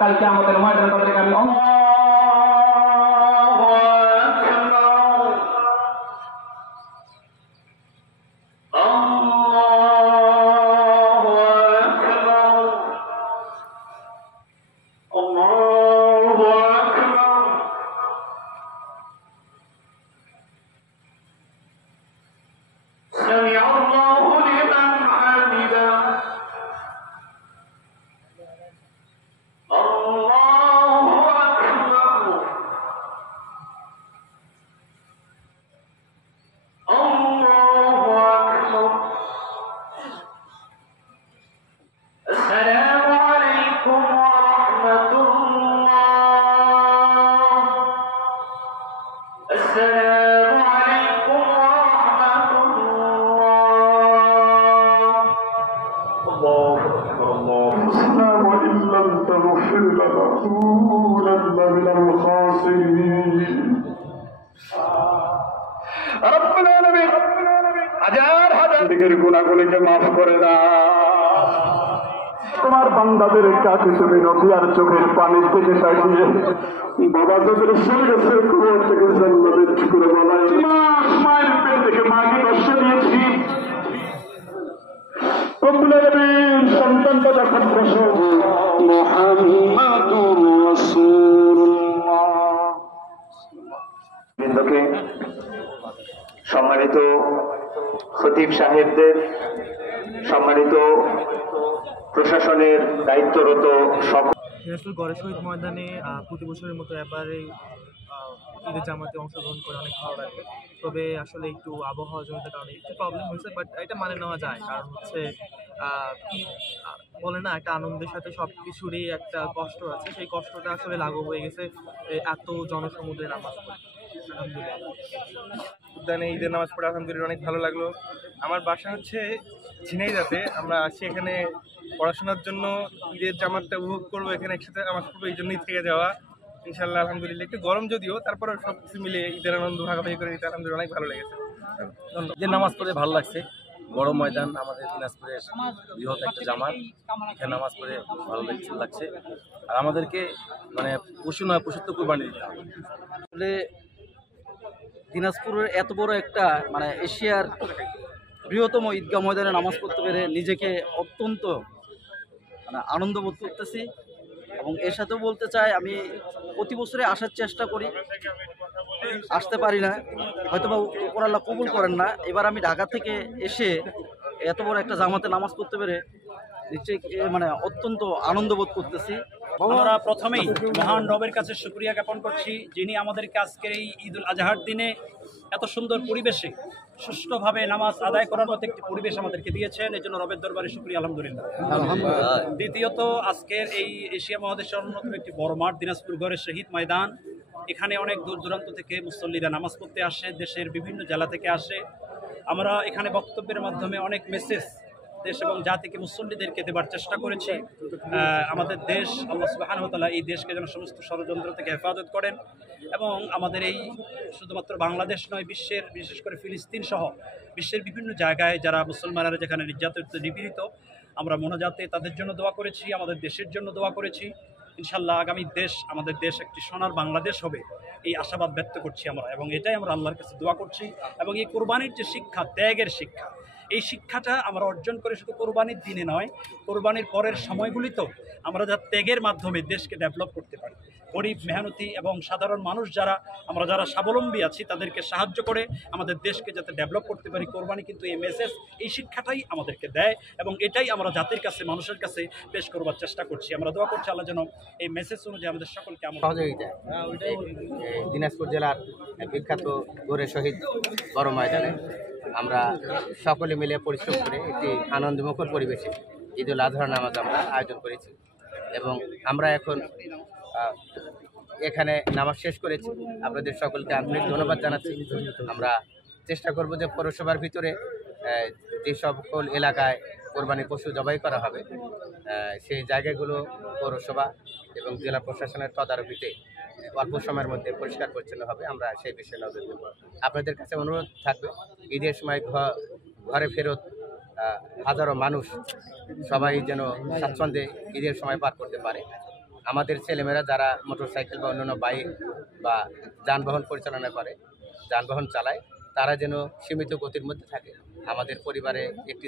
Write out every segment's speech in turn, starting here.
কাল কিয়ামতের ময়দানে তাদেরকে আমি গুনাহগুলিকে মাফ করে দাও। তোমার বান্দাদের কাছে তুমি নদিয়ার চোখের পানি থেকে তাকিয়ে বাবা তোদের শরীরের কুয়োর থেকে জান্নাতের করে বলাই মায়ের পেট থেকে মাকে কষ্ট দিয়েছি। সন্তানটা যখন প্রসব মুহাম্মাদুর রাসূলুল্লাহ। বৃন্দকে, সম্মানিত খতিব সাহেবদের, সম্মানিত প্রশাসনের দায়িত্বরত সকল গড়ে শহীদ ময়দানে প্রতি বছরের মতো এবারে ঈদের জামাতে অংশগ্রহণ করে অনেক ভালো লাগে। তবে আসলে একটু আবহাওয়া জনিত কারণে একটু প্রবলেম হয়েছে, বাট এটা মানে নেওয়া যায়। কারণ হচ্ছে বলে না, একটা আনন্দের সাথে সব কিছুরই একটা কষ্ট আছে, সেই কষ্টটা আসলে লাঘব হয়ে গেছে এত জনসমুদ্রে নামাজ পড়ে। উদ্যানে ঈদের নামাজ পড়ে আলহামদুলিল্লাহ অনেক ভালো লাগলো। আমার বাসা হচ্ছে ঝিনাইদহে, আমরা আছি এখানে পড়াশোনার জন্য। ঈদের জামাতটা উপভোগ করবো, এখানে একসাথে নামাজ পড়বো, এই জন্যই থেকে যাওয়া। ইনশাল্লাহ আলহামদুলিল্লাহ, একটু গরম যদিও, তারপরে সব কিছু মিলে ঈদের আনন্দ ভাগাভাগি করে নিতে আলহামদুলিল্লাহ অনেক ভালো লেগেছে। ঈদের নামাজ পড়ে ভালো লাগছে। বড় ময়দান আমাদের দিনাজপুরের বৃহৎ একটা জামাত, এখানে নামাজ পড়ে ভালো লাগছে। আর আমাদেরকে মানে পশু নয় পশুত্ব কুরবানি দিতে হবে। আসলে দিনাজপুরের এত বড় একটা মানে এশিয়ার বৃহত্তম ঈদগাহ ময়দানে নামাজ পড়তে পেরে নিজেকে অত্যন্ত মানে আনন্দ বোধ করতেছি। এবং এর সাথেও বলতে চাই, আমি প্রতি বছরে আসার চেষ্টা করি, আসতে পারি না, হয়তো বা উপর আল্লাহ কবুল করেন না। এবার আমি ঢাকা থেকে এসে এত বড় একটা জামাতে নামাজ পড়তে পেরে মানে অত্যন্ত আনন্দ বোধ করতেছি। আমরা প্রথমেই মহান রবের কাছে শুকরিয়া জ্ঞাপন করছি, যিনি আমাদেরকে আজকের এই ঈদুল আজহার দিনে এত সুন্দর পরিবেশে সুষ্ঠুভাবে নামাজ আদায় করার মতো একটি পরিবেশ আমাদেরকে দিয়েছেন। এই জন্য রবের দরবারে শুকরিয়া আলহামদুলিল্লাহ। দ্বিতীয়ত, আজকের এই এশিয়া মহাদেশের অন্যতম একটি বড় মাঠ দিনাজপুর গড়ে শহীদ ময়দান। এখানে অনেক দূর দূরান্ত থেকে মুসল্লিরা নামাজ পড়তে আসে, দেশের বিভিন্ন জেলা থেকে আসে। আমরা এখানে বক্তব্যের মাধ্যমে অনেক মেসেজ দেশ এবং জাতিকে মুসল্লিদেরকে দেবার চেষ্টা করেছি। আমাদের দেশ, আল্লাহ সুবহানাহু ওয়া তাআলা এই দেশকে যেন সমস্ত ষড়যন্ত্র থেকে হেফাজত করেন এবং আমাদের এই শুধুমাত্র বাংলাদেশ নয়, বিশ্বের বিশেষ করে ফিলিস্তিন সহ বিশ্বের বিভিন্ন জায়গায় যারা মুসলমানেরা যেখানে নির্যাতিত নিপীড়িত, আমরা মোনাজাতে তাদের জন্য দোয়া করেছি, আমাদের দেশের জন্য দোয়া করেছি। ইনশাল্লাহ আগামী দেশ, আমাদের দেশ একটি সোনার বাংলাদেশ হবে, এই আশাবাদ ব্যক্ত করছি আমরা, এবং এটাই আমরা আল্লাহর কাছে দোয়া করছি। এবং এই কোরবানির যে শিক্ষা, ত্যাগের শিক্ষা, এই শিক্ষাটা আমরা অর্জন করে শুধু কোরবানির দিনে নয়, কোরবানির পরের সময়গুলিতেও আমরা যা ত্যাগের মাধ্যমে দেশকে ডেভেলপ করতে পারি। গরিব, মেহনতি এবং সাধারণ মানুষ যারা স্বাবলম্বী আছি, তাদেরকে সাহায্য করে আমাদের দেশকে যাতে ডেভেলপ করতে পারি। কোরবানি কিন্তু এই মেসেজ, এই শিক্ষাটাই আমাদেরকে দেয়, এবং এটাই আমরা জাতির কাছে, মানুষের কাছে পেশ করবার চেষ্টা করছি। আমরা দোয়া করছি আল্লাহ যেন এই মেসেজ অনুযায়ী আমাদের সকলকে দিনাজপুর জেলার বিখ্যাত গড়ে শহীদ বড় ময়দানে আমরা সকলে মিলে পরিশ্রম করে একটি আনন্দমুখর পরিবেশে ঈদুল আজহার নামাজ আমরা আয়োজন করেছি, এবং আমরা এখন এখানে নামাজ শেষ করেছি। আপনাদের সকলকে আন্তরিক ধন্যবাদ জানাচ্ছি। আমরা চেষ্টা করব যে পৌরসভার ভিতরে যে সকল এলাকায় কোরবানি পশু জবাই করা হবে সেই জায়গাগুলো পৌরসভা এবং জেলা প্রশাসনের তদারকিতে অল্প সময়ের মধ্যে পরিষ্কার পরিচ্ছন্ন হবে। আমরা সেই বিষয়ে নজর দেব। আপনাদের কাছে অনুরোধ থাকবে ঈদের সময় ঘরে ফেরত হাজারো মানুষ সবাই যেন স্বাচ্ছন্দ্যে ঈদের সময় পার করতে পারে। আমাদের ছেলেমেয়েরা যারা মোটরসাইকেল বা অন্যান্য বাইক বা যানবাহন পরিচালনা করে, যানবাহন চালায়, তারা যেন সীমিত গতির মধ্যে থাকে। আমাদের পরিবারে একটি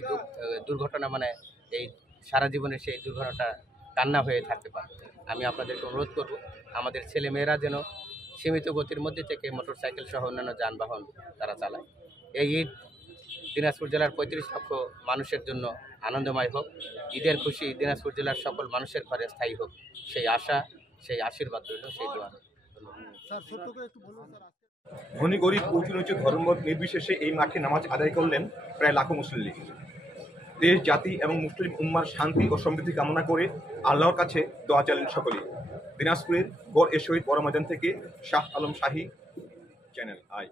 দুর্ঘটনা মানে এই সারা জীবনে সেই দুর্ঘটনাটা কান্না হয়ে থাকতে পারে। আমি আপনাদেরকে অনুরোধ করব আমাদের ছেলেমেয়েরা যেন সীমিত গতির মধ্যে থেকে মোটরসাইকেল সহ অন্যান্য যানবাহন তারা চালায়। এই ঈদ দিনাজপুর জেলার 35 লক্ষ মানুষের জন্য আনন্দময় হোক। ঈদের খুশি দিনাজপুর জেলার সকল মানুষের ঘরে স্থায়ী হোক, সেই আশা, সেই আশীর্বাদ রইল, সেই দোয়া। ধনী গরিব উঁচু নিচু ধর্মমত নির্বিশেষে এই মাঠে নামাজ আদায় করলেন প্রায় লাখো মুসল্লি। দেশ, জাতি এবং মুসলিম উম্মার শান্তি ও সমৃদ্ধি কামনা করে আল্লাহর কাছে দোয়া চাইলেন সকলেই। দিনাজপুরের গড় এ শহীদ বড় ময়দান থেকে শাহ আলম শাহী, চ্যানেল আই।